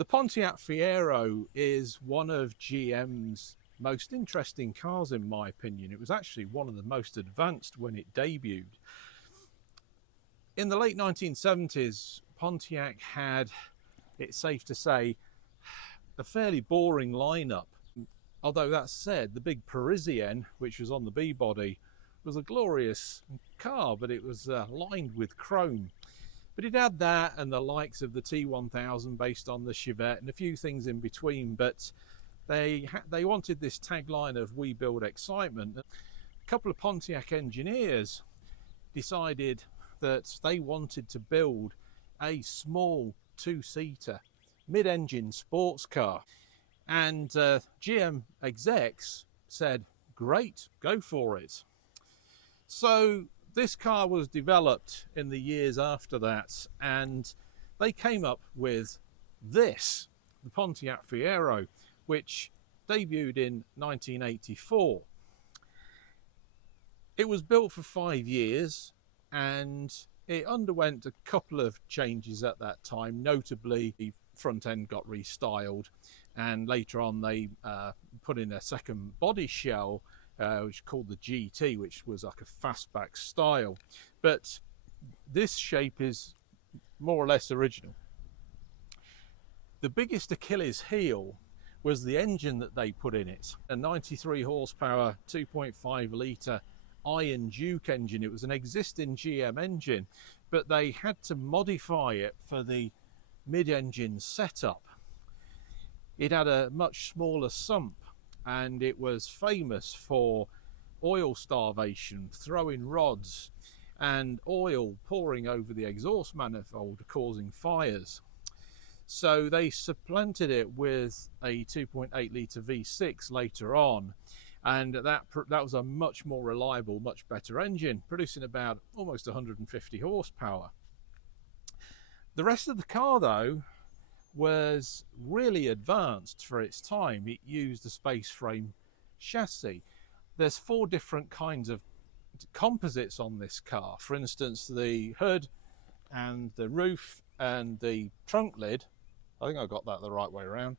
The Pontiac Fiero is one of GM's most interesting cars in my opinion. It was actually one of the most advanced when it debuted. In the late 1970s, Pontiac had, it's safe to say, a fairly boring lineup. Although that said, the big Parisienne, which was on the B-body, was a glorious car, but it was lined with chrome. But it had that and the likes of the T1000 based on the Chevette and a few things in between. But they wanted this tagline of "We build excitement." A couple of Pontiac engineers decided that they wanted to build a small two-seater mid-engine sports car, and GM execs said, "Great, go for it." So this car was developed in the years after that, and they came up with this, the Pontiac Fiero, which debuted in 1984. It was built for 5 years, and it underwent a couple of changes at that time. Notably, the front end got restyled, and later on they put in a second body shell, which is called the GT, which was like a fastback style. But this shape is more or less original. The biggest Achilles heel was the engine that they put in it. A 93 horsepower, 2.5 litre Iron Duke engine. It was an existing GM engine, but they had to modify it for the mid-engine setup. It had a much smaller sump, and it was famous for oil starvation, throwing rods and oil pouring over the exhaust manifold, causing fires. So they supplanted it with a 2.8 litre V6 later on, and that was a much more reliable, much better engine, producing about almost 150 horsepower. The rest of the car, though, was really advanced for its time. It used a space frame chassis. There's 4 different kinds of composites on this car. For instance, the hood and the roof and the trunk lid, I think I got that the right way around,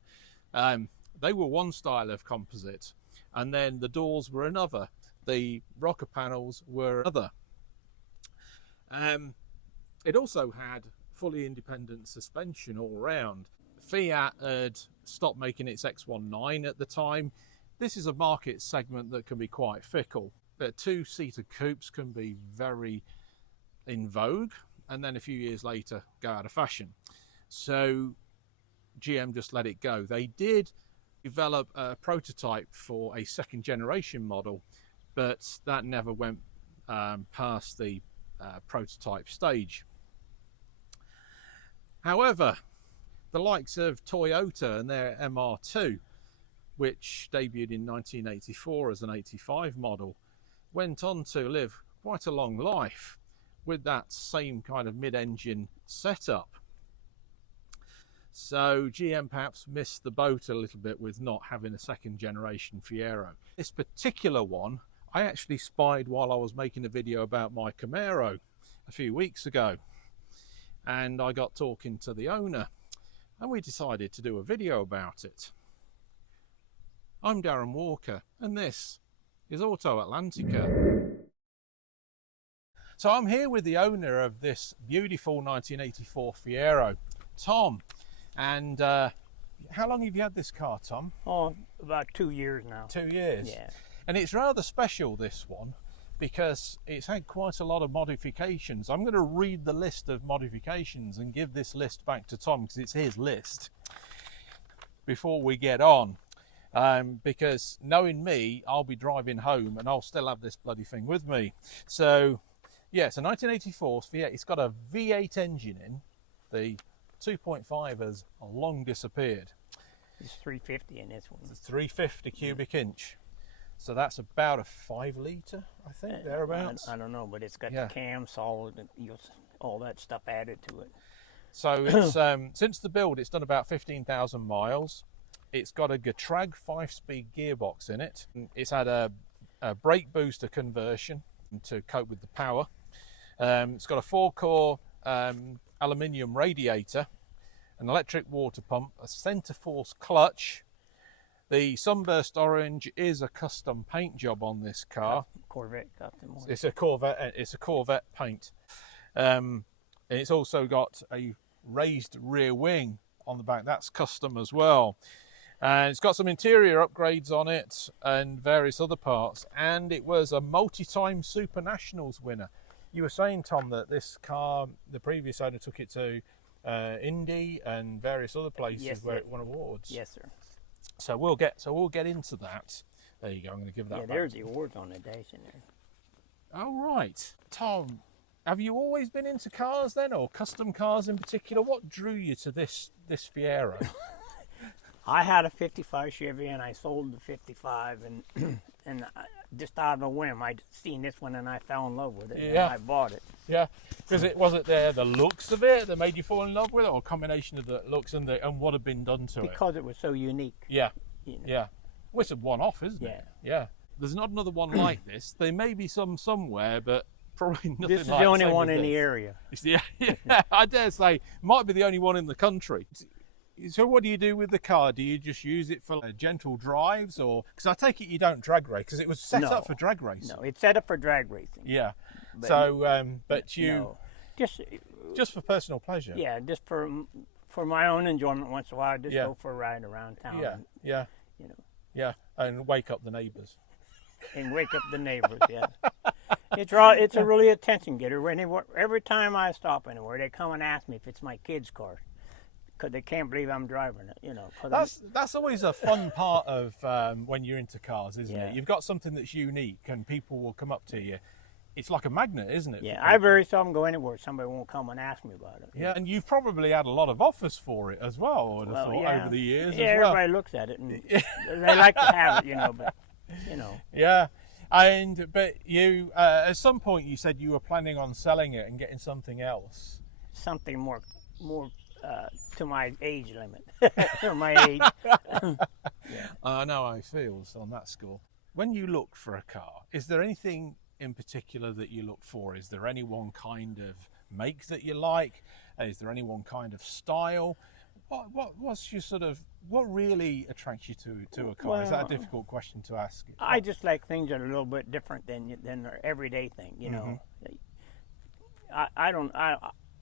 they were one style of composite, and then the doors were another. The rocker panels were another. It also had fully independent suspension all round. Fiat had stopped making its X19 at the time. This is a market segment that can be quite fickle. But two-seater coupes can be very in vogue, and then a few years later go out of fashion. So GM just let it go. They did develop a prototype for a second generation model, but that never went past the prototype stage. However, the likes of Toyota and their MR2, which debuted in 1984 as an 85 model, went on to live quite a long life with that same kind of mid-engine setup. So GM perhaps missed the boat a little bit with not having a second generation Fiero. This particular one I actually spied while I was making a video about my Camaro a few weeks ago, and I got talking to the owner and we decided to do a video about it. I'm Darren Walker and this is Auto Atlantica. So I'm here with the owner of this beautiful 1984 Fiero, Tom. And how long have you had this car, Tom? Oh, about 2 years now. 2 years? Yeah. And it's rather special, this one, because it's had quite a lot of modifications. I'm going to read the list of modifications and give this list back to Tom, because it's his list, before we get on. Because knowing me, I'll be driving home and I'll still have this bloody thing with me. So, yeah, it's a 1984 Fiat. It's got a V8 engine in. The 2.5 has long disappeared. It's 350 in this one. It's 350 cubic inch. So that's about a 5 litre, I think, thereabouts. I don't know, but it's got the cam solid and all that stuff added to it. So it's since the build, it's done about 15,000 miles. It's got a Getrag 5-speed gearbox in it. It's had a brake booster conversion to cope with the power. It's got a 4-core aluminium radiator, an electric water pump, a centreforce clutch. The sunburst orange is a custom paint job on this car. Corvette custom. It's a Corvette. It's a Corvette paint. And it's also got a raised rear wing on the back. That's custom as well. And it's got some interior upgrades on it and various other parts. And it was a multi-time Super Nationals winner. You were saying, Tom, that this car, the previous owner took it to Indy and various other places where it won awards. Yes, sir. So we'll get into that. There you go. I'm going to give that. Yeah, there's the awards on the dash in there. Oh, right. Tom, have you always been into cars then, or custom cars in particular? What drew you to this Fiero? I had a 55 Chevy and I sold the 55 and just out of a whim, I'd seen this one and I fell in love with it. And I bought it. Yeah, because was it the looks of it that made you fall in love with it, or a combination of the looks and what had been done to it? Because it was so unique. Yeah, you know. Yeah. Well, it's a one-off, isn't it? Yeah. There's not another one like this. There may be some somewhere, but probably nothing like this is the only one in the area. Yeah, I dare say, might be the only one in the country. So what do you do with the car? Do you just use it for gentle drives, or because I take it you don't drag race, because it was set up for drag racing? No, it's set up for drag racing. Yeah. But, so, but you no, just for personal pleasure. Yeah, just for my own enjoyment. Once in a while, just go for a ride around town. Yeah, and, yeah. You know. Yeah, and wake up the neighbours. And wake up the neighbors. Yeah. It's a really attention getter. Every time I stop anywhere, they come and ask me if it's my kid's car. Because they can't believe I'm driving it, you know. That's always a fun part of when you're into cars, isn't it? You've got something that's unique, and people will come up to you. It's like a magnet, isn't it? Yeah, I very seldom go anywhere somebody won't come and ask me about it. Yeah, and you've probably had a lot of offers for it as well, I would have thought, over the years. Yeah, as well. Everybody looks at it, and they like to have it, you know. But you know. Yeah, but you at some point you said you were planning on selling it and getting something else. Something more. To my age limit, to my age. I know how it feels on that score. When you look for a car, is there anything in particular that you look for? Is there any one kind of make that you like? Is there any one kind of style? What's your what really attracts you to a car? Well, is that a difficult question to ask? I just like things that are a little bit different than their everyday thing. You know,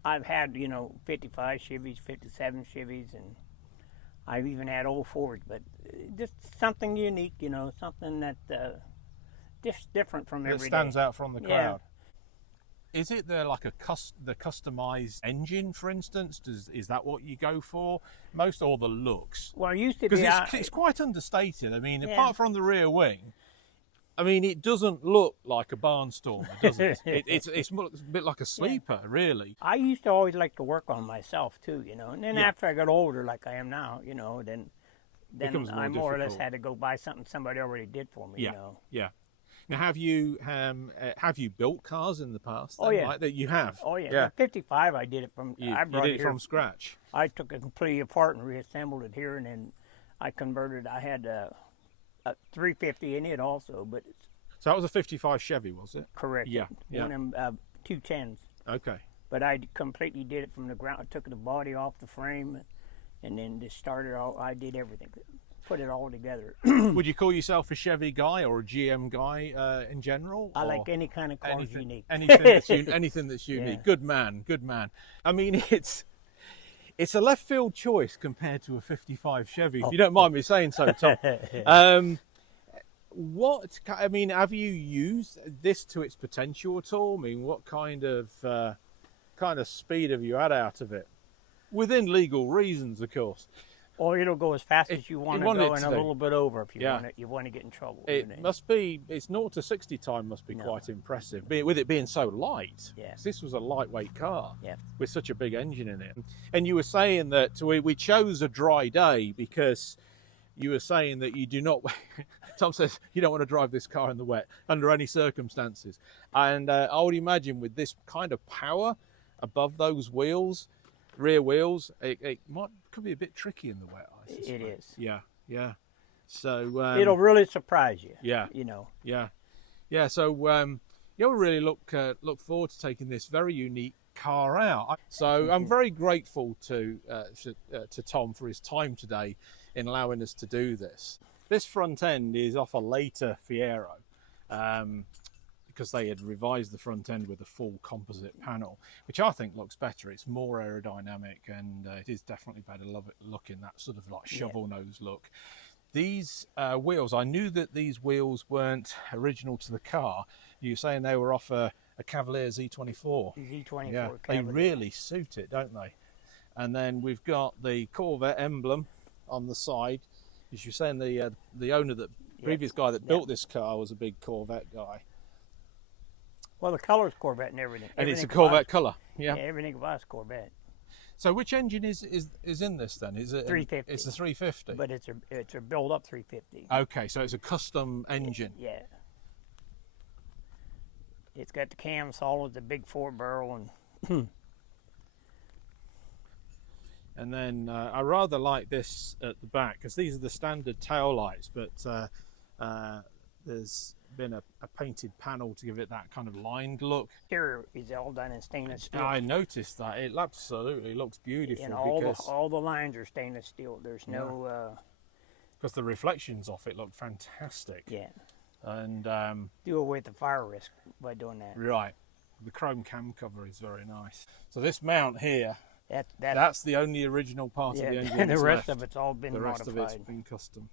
I've had, 55 Chevys, 57 Chevys, and I've even had old Fords, but just something unique, something that just different from every day. That stands out from the crowd. Yeah. Is it the customized engine, for instance? Is that what you go for most, or the looks? Well, it used to be. Because it's quite understated. I mean, apart from the rear wing, I mean, it doesn't look like a barnstormer, does it? It's a bit like a sleeper, really. I used to always like to work on myself too, and then after I got older, like I am now, then I more or less had to go buy something somebody already did for me. Yeah. Now, have you built cars in the past? Oh yeah, like that you have. Oh yeah. The 55, I did it from. You did it from scratch. I took it completely apart and reassembled it here, and then I converted. I had a 350 in it also, but so that was a 55 Chevy, was it? Correct. Yeah. One of them 210s. Okay. But I completely did it from the ground. I took the body off the frame, and then just started all. I did everything, put it all together. Would you call yourself a Chevy guy or a GM guy in general? I like any kind of car unique. Anything that's unique. Yeah. Good man. I mean, it's a left field choice compared to a 55 Chevy, if you don't mind me saying so, Tom. Have you used this to its potential at all? I mean, what kind of speed have you had out of it? Within legal reasons, of course. Or it'll go as fast as you want to go, and a little bit over if you want it. You want to get in trouble. Its 0 to 60 time must be quite impressive, with it being so light. Yeah. This was a lightweight car with such a big engine in it. And you were saying that we chose a dry day because you were saying that you do not. Tom says you don't want to drive this car in the wet under any circumstances. And I would imagine with this kind of power above those wheels, rear wheels, it could be a bit tricky in the wet. I suspect. It is. Yeah. So it'll really surprise you. Yeah. Yeah. So we really look forward to taking this very unique car out. So I'm very grateful to Tom for his time today in allowing us to do this. This front end is off a later Fiero, because they had revised the front end with a full composite panel, which I think looks better. It's more aerodynamic, and it is definitely better looking, that sort of like shovel nose look. These wheels, I knew that these wheels weren't original to the car. You were saying they were off a Cavalier Z24. Z24 Yeah, Cavalier. they really suit it, don't they? And then we've got the Corvette emblem on the side. As you're saying, the owner, the previous guy that built this car, was a big Corvette guy. Well, the color's Corvette and everything. And it's a Corvette colour. Yeah. Everything about Corvette. So which engine is in this then? Is it 350? It's a 350. But it's a build-up 350. Okay, so it's a custom engine. Yeah. It's got the cam solid, the big 4-barrel, and and then I rather like this at the back, because these are the standard tail lights, but there's been a painted panel to give it that kind of lined look. Here is all done in stainless steel. I noticed that. It absolutely looks beautiful. And all the lines are stainless steel. There's no... Because the reflections off it look fantastic. Yeah. And do away with the fire risk by doing that. Right. The chrome cam cover is very nice. So this mount here, that's the only original part of the engine. And the rest left. of it's all been modified. The rest of it's been custom.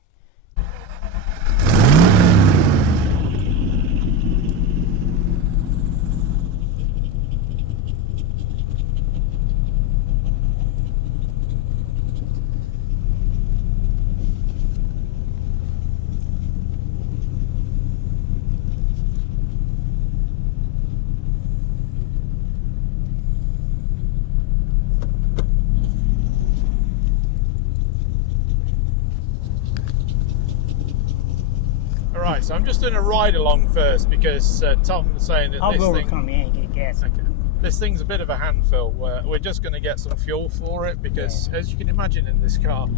Right, so I'm just doing a ride along first, because Tom was saying that Come in and get gas. Okay. This thing's a bit of a handful. We're just going to get some fuel for it, because as you can imagine in this car,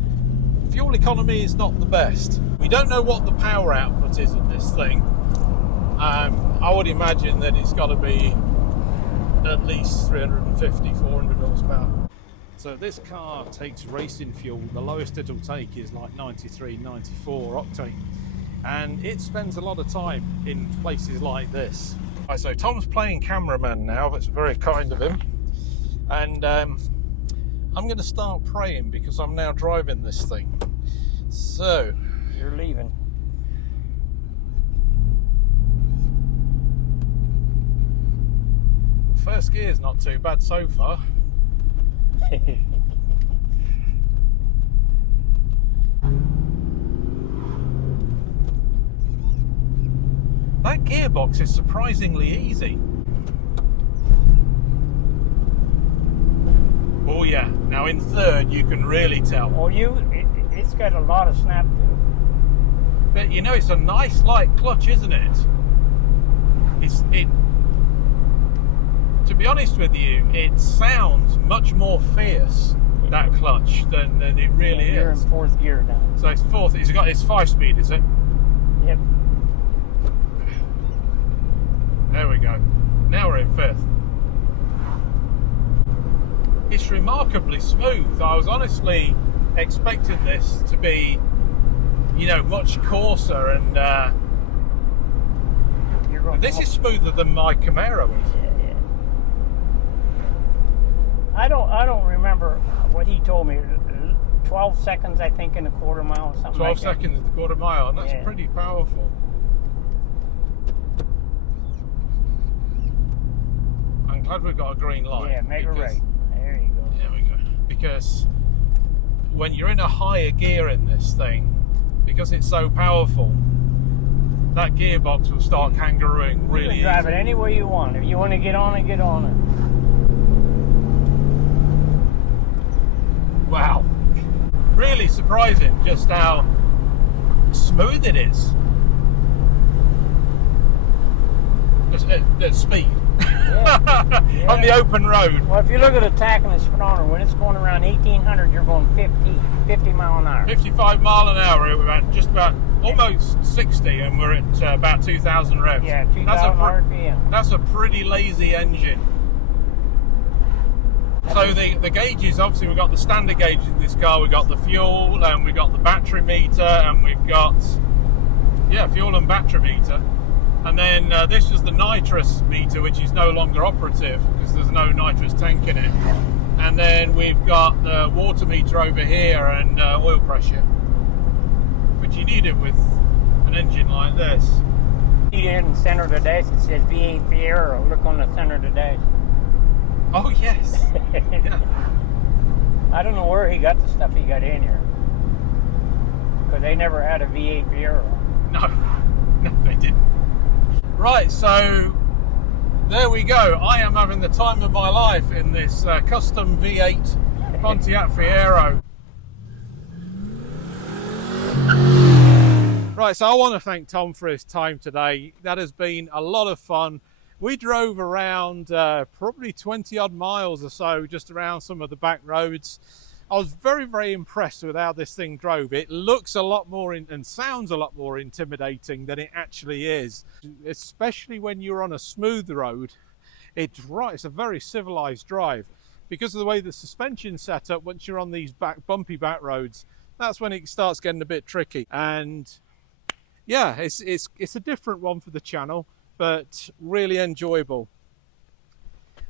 fuel economy is not the best. We don't know what the power output is in this thing. I would imagine that it's got to be at least 350, 400 horsepower. So this car takes racing fuel. The lowest it'll take is like 93, 94 octane. And it spends a lot of time in places like this. Right, so Tom's playing cameraman now. That's very kind of him. And I'm going to start praying, because I'm now driving this thing. So you're leaving. First gear's not too bad so far. That gearbox is surprisingly easy. Oh yeah, now in third you can really tell. Well, it's got a lot of snap to it. But you know, it's a nice light clutch, isn't it? To be honest with you, it sounds much more fierce, that clutch, than it really is. You're in fourth gear now. So it's fourth. It's 5-speed, is it? Yep. There we go. Now we're in fifth. It's remarkably smooth. I was honestly expecting this to be, much coarser, and this is smoother than my Camaro is. Yeah. I don't remember what he told me. 12 seconds, I think, in a quarter mile or something. 12 seconds in a quarter mile, and that's pretty powerful. I'm glad we've got a green light. Yeah, make it right. There you go. There we go. Because when you're in a higher gear in this thing, because it's so powerful, that gearbox will start kangarooing really easy. You can drive it any way you want. If you want to get on it, get on it. Wow. Really surprising just how smooth it is. At speed. Yeah. On the open road. Well, if you look at the tack and the speedometer, when it's going around 1800, you're going 50 mile an hour. 55 mile an hour. We're at just about almost 60, and we're at about 2,000 revs. Yeah, 2,000 RPM. That's a pretty lazy engine. So the gauges, obviously we've got the standard gauges in this car, we've got the fuel, and we've got the battery meter, and we've got, yeah, fuel and battery meter. And then this is the nitrous meter, which is no longer operative because there's no nitrous tank in it. And then we've got the water meter over here and oil pressure, which you need it with an engine like this. Here in the center of the dash, it says V8 Fiero. Look on the center of the dash. Oh yes. Yeah. I don't know where he got the stuff he got in here, because they never had a V8 Fiero. No, they didn't. Right, so there we go. I am having the time of my life in this custom V8 Pontiac Fiero. Right, so I want to thank Tom for his time today. That has been a lot of fun. We drove around probably 20 odd miles or so, just around some of the back roads. I was very, very impressed with how this thing drove. It looks a lot more and sounds a lot more intimidating than it actually is, especially when you're on a smooth road. It's a very civilized drive because of the way the suspension's set up. Once you're on these bumpy back roads, that's when it starts getting a bit tricky. And yeah, it's a different one for the channel, but really enjoyable.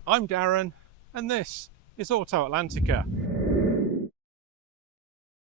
I'm Darren, and this is Auto Atlantica.